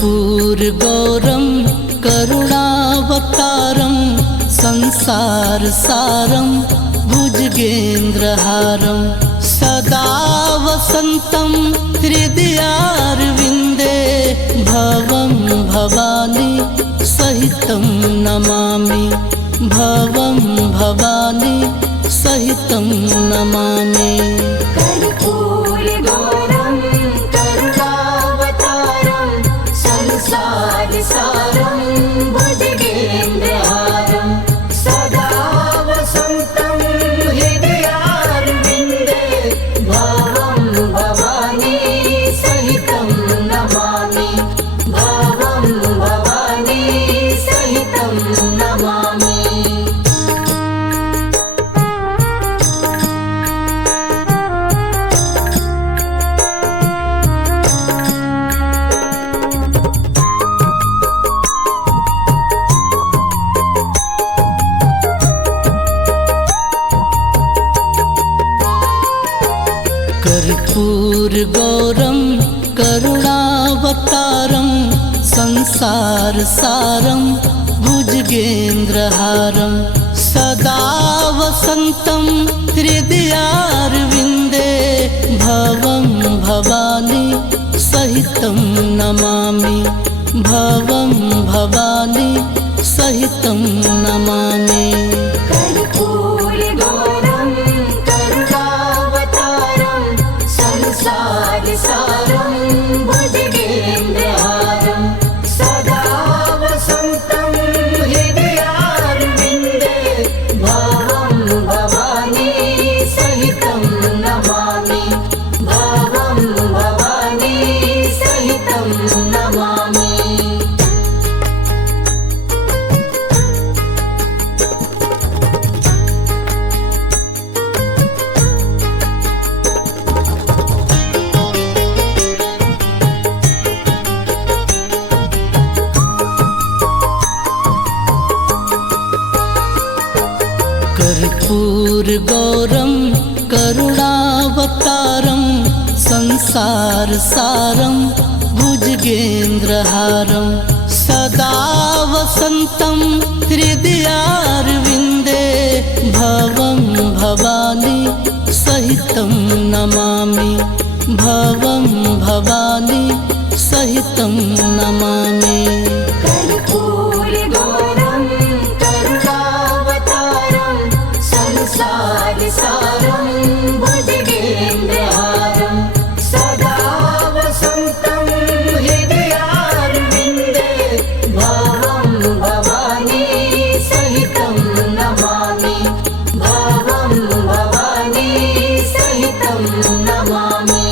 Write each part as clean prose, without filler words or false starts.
कर्पूरगौरं करुणावतारं संसारसारं भुजगेन्द्रहारं सदा वसन्तं हृदयारविन्दे भवं भवानी सहितं नमामि भवं भवानी सहितं नमामि। कर्पूरगौरं करुणावतारं संसारसारं भुजगेन्द्रहारं सदा वसन्तं हृदयारविन्दे भवं भवानी सहितं नमामि भवं भवानी सहितं नमामि। कर्पूरगौरं करुणावतारं संसारसारं भुजगेन्द्रहारं सदा वसन्तं हृदयारविन्दे भवं भवानी सहितं नमामि भवं भवानी सहितं नमामि। कर्पूरगौरं करुणावतारं संसारसारं भुजगेन्द्रहारं सदा वसन्तं हृदयारविन्दे भवं भवानी सहितं नमामि भवं भवानी सहितं नमामि। कर्पूरगौरं करुणावतारं संसारसारं भुजगेन्द्रहारं सदा वसन्तं हृदयारविन्दे भवं भवानी सहितं नमामि भवं भवानी सहितं नमामि। कर्पूरगौरं करुणावतारं संसारसारं भुजगेन्द्रहारं सदा वसन्तं हृदयारविन्दे भवं भवानी सहितं नमामि भवं भवानी सहितं नमामि।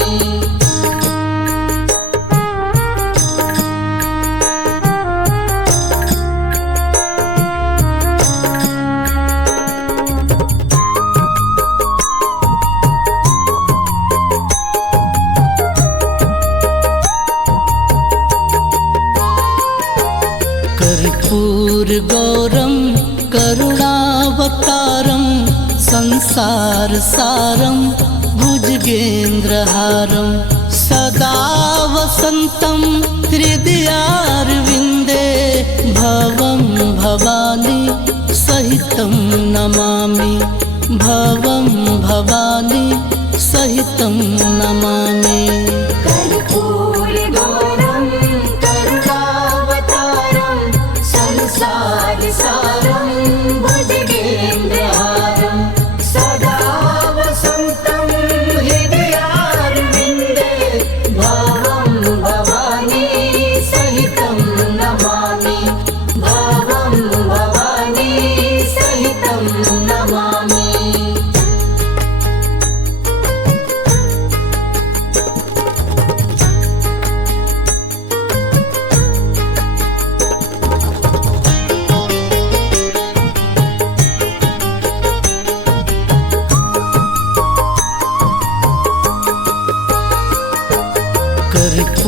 कर्पूरगौरं करुणावतारं संसारसारं भुजगेन्द्रहारं सदा वसन्तं हृदयारविन्दे भवं भवानी सहितं नमामि भवं भवानी सहितं नमामि। कर्पूरगौरं करुणावतारं संसारसारं भुजगेन्द्रहारं सदा वसन्तं हृदयारविन्दे भवं भवानी सहितं नमामि भवं भवानी सहितं नमामि।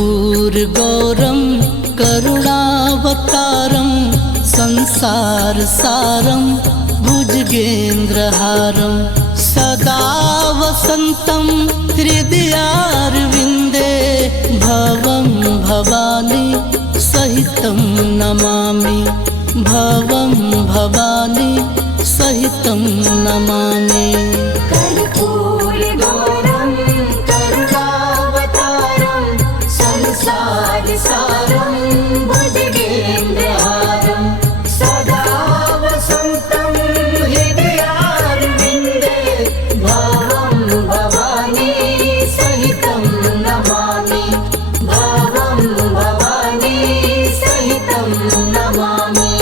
कर्पूरगौरं करुणावतारं संसारसारं भुजगेन्द्रहारं सदा वसन्तं हृदयारविन्दे भवं भवानी सहितं नमामि भवं भवानी सहितं नमामि कर्पूरगौरं करुणावतारं संसारसारं भुजगेन्द्रहारं सदा वसन्तं हृदयारविन्दे भवं भवानी सहितं नमामि भवं भवानी सहितं नमामि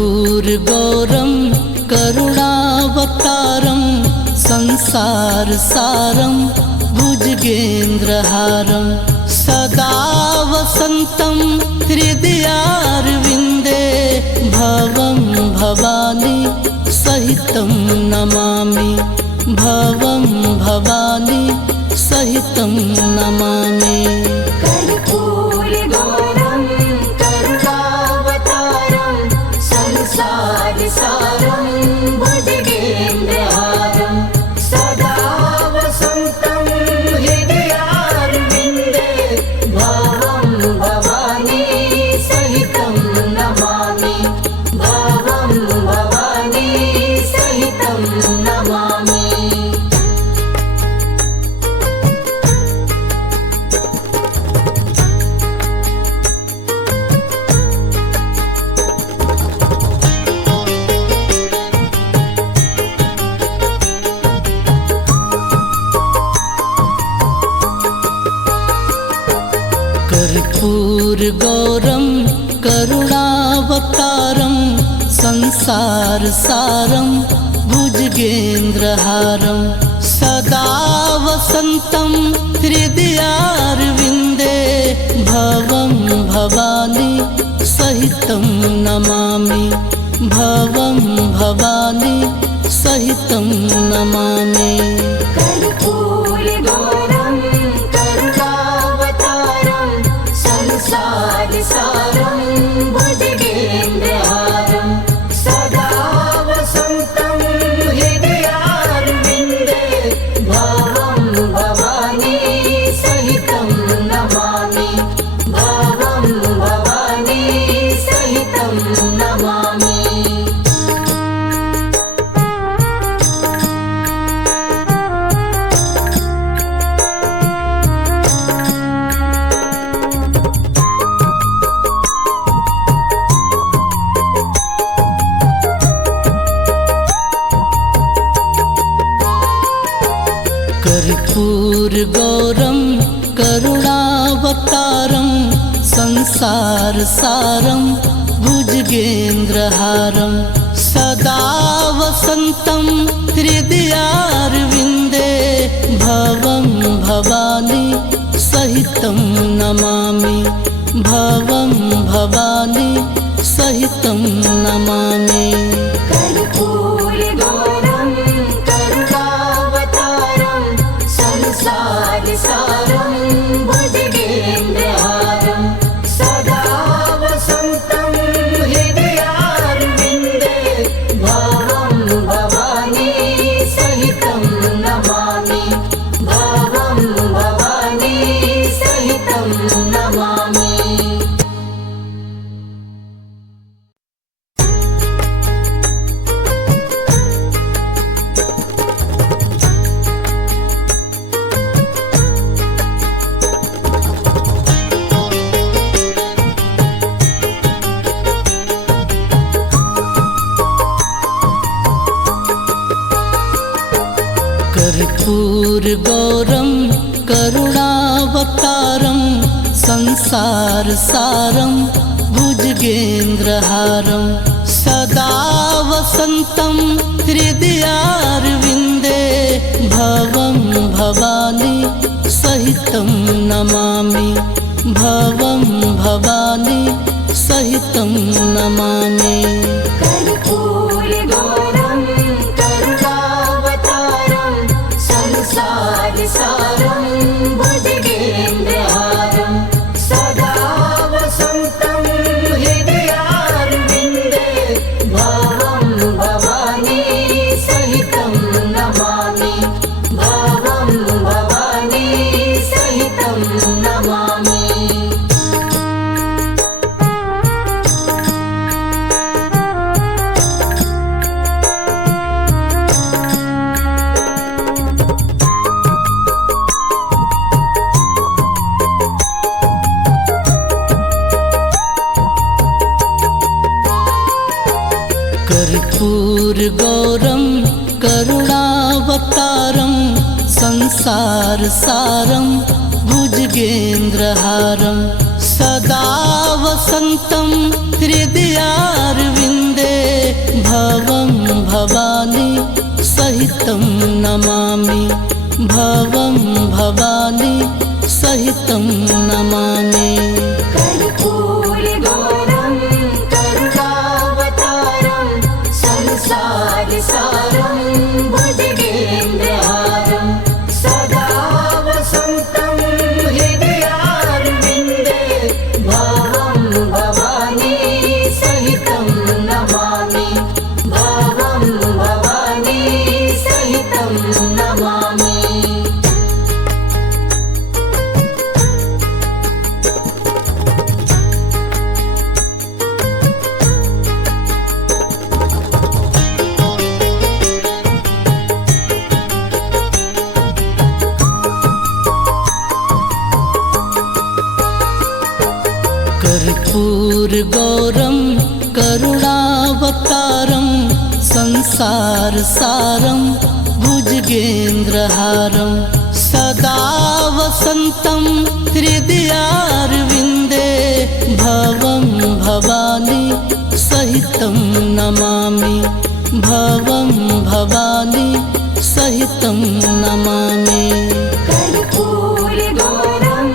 कर्पूरगौरं करुणावतारं संसारसारं भुजगेन्द्रहारं सदा वसन्तं हृदयारविन्दे भवं भवानी सहितं नमामि भवं भवानी सहितं नमामि कर्पूरगौरं करुणावतारं संसारसारं भुजगेन्द्रहारं सदा वसन्तं हृदयारविन्दे भवं भवानी सहितं नमामि भवं भवानी सहितं नमामि कर्पूरगौरं करुणावतारं संसारसारं भुजगेन्द्रहारं सदा वसन्तं हृदयारविन्दे भवं भवानी सहितं नमामि भवं भवानी सहितं नमामि कर्पूरगौरं करुणावतारं संसारसारं भुजगेन्द्रहारं सदा वसन्तं हृदयारविन्दे भवं भवानी सहितं नमामि भवं भवानी सहितं नमामि कर्पूरगौरं करुणावतारं संसारसारं भुजगेन्द्रहारं सदा वसन्तं हृदयारविन्दे भवं भवानी सहितं नमामि भवं भवानी सहितं नमामि कर्पूरगौरं करुणावतारं संसारसारं भुजगेन्द्रहारं सदा वसन्तं हृदयारविन्दे भवं भवानी सहितं नमामि भवं भवानी सहितं नमामि कर्पूरगौरं करुणावतारं संसारसारं भुजगेन्द्रहारं सदा वसन्तं हृदयारविन्दे भवं भवानी सहितं नमामि भवं भवानी सहितं नमामि कर्पूरगौरं करुणावतारं संसारसारं कर्पूर गौरम करुणावतारम संसार सारम भुजगेन्द्रहारम सदा वसन्तं हृदयारविन्दे भवं भवानी सहितं नमामि भवं भवानी सहितं नमामि। कर्पूरगौरं करुणावतारं संसारसारं भुजगेन्द्रहारं सदा वसन्तं हृदयारविन्दे भवं भवानी सहितं नमामि भवं भवानी सहितं नमामि। कर्पूर गौरम करुणावतारम संसार सारम भुजगेन्द्रहारम सदा वसन्तं हृदयारविन्दे भवं भवानी सहितं नमामि भवं भवानी सहितं नमामि। कर्पूरगौरं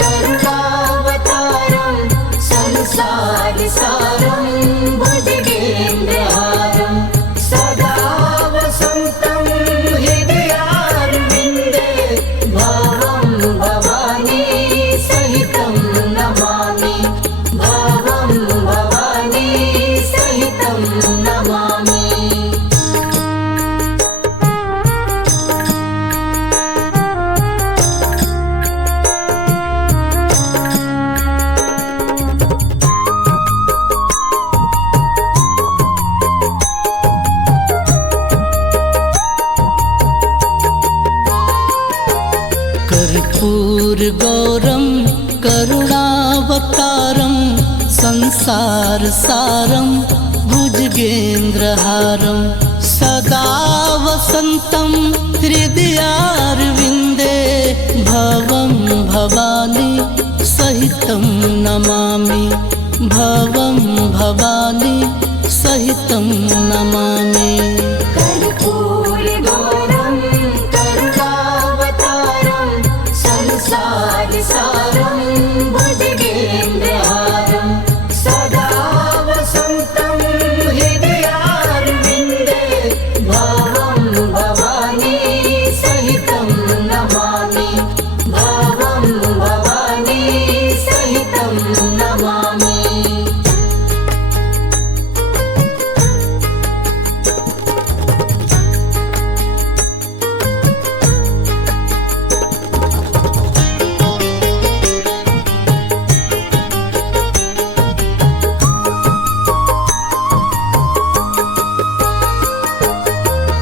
करुणावतारं संसारसारं भुजगेन्द्रहारं सदा वसन्तं हृदयारविन्दे भवं भवानी सहितं नमामि भवं भवानी सहितं नमामि। कर्पूर गौरम करुणावतारम संसार सारम भुजगेन्द्रहारम सदा वसन्तं हृदयारविन्दे भवं भवानी सहितं नमामि भवं भवानी सहितं नमामि। कर्पूरगौरं करुणावतारं संसारसारं भुजगेन्द्रहारं सदा वसन्तं हृदयारविन्दे भवं भवानी सहितं नमामि भवं भवानी सहितं नमामि।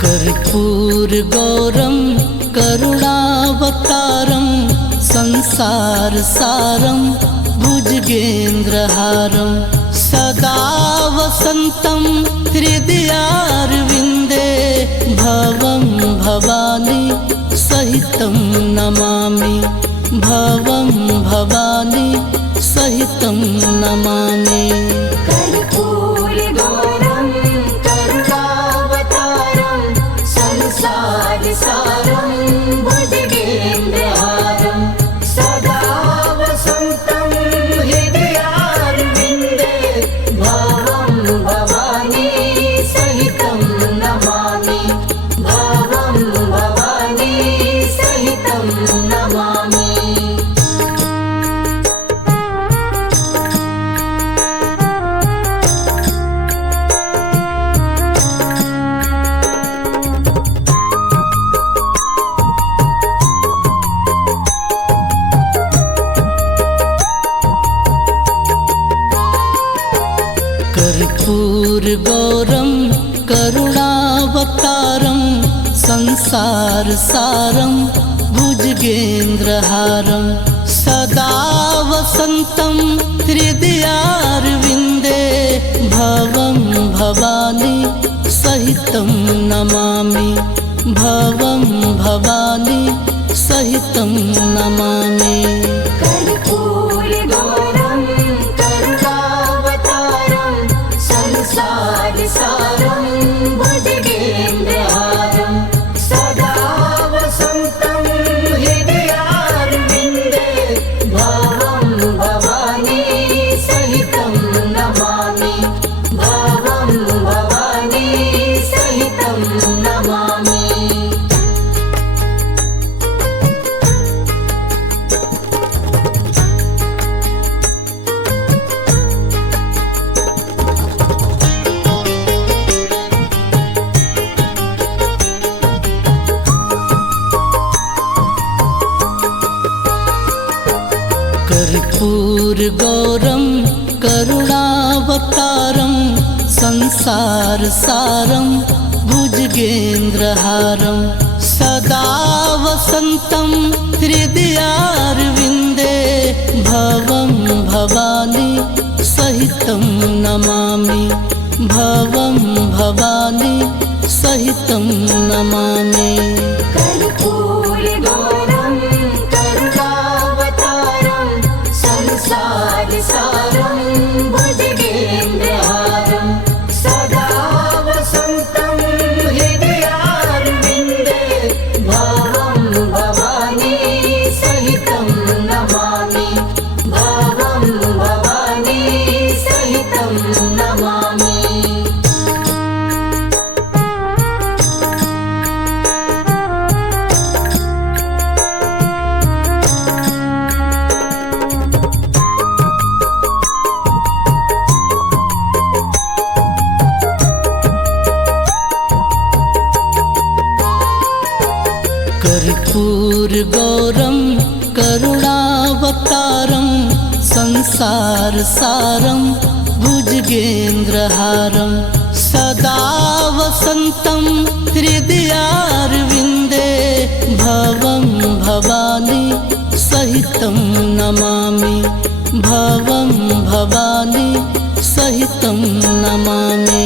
कर्पूर गौरम करुणावतारम संसार सारम भुजगेन्द्रहारम सदा वसन्तं हृदयारविन्दे भवं भवानी सहितं नमामि भवं भवानी सहितं नमामि। कर्पूरगौरं करुणावतारं संसारसारं भुजगेन्द्रहारं सदा वसन्तं हृदयारविन्दे भवं भवानी सहितं नमामि भवं भवानी सहितं नमामि। कर्पूर गौरम करुणावतारम संसार सारम भुजगेन्द्रहारम सदा वसन्तं हृदयारविन्दे भवं भवानी सहितं नमामि भवं भवानी सहितं नमामि कर्पूरगौरं करुणावतारं संसारसारं भुजगेन्द्रहारं सदा वसन्तं हृदयारविन्दे भवं भवानी सहितं नमामि भवं भवानी सहितं नमामि कर्पूरगौरं करुणावतारं संसारसारं भुजगेन्द्रहारं सदा वसन्तं हृदयारविन्दे भवं भवानी सहितं नमामि भवं भवानी सहितं नमामि कर्पूरगौरं करुणावतारं संसारसारं भुजगेन्द्रहारं सदा वसन्तं हृदयारविन्दे भवं भवानी सहितं नमामि भवं भवानी सहितं नमामि कर्पूरगौरं करुणावतारं संसारसारं भुजगेन्द्रहारं सदा वसन्तं हृदयारविन्दे भवं भवानी सहितं नमामि भवं भवानी सहितं नमामि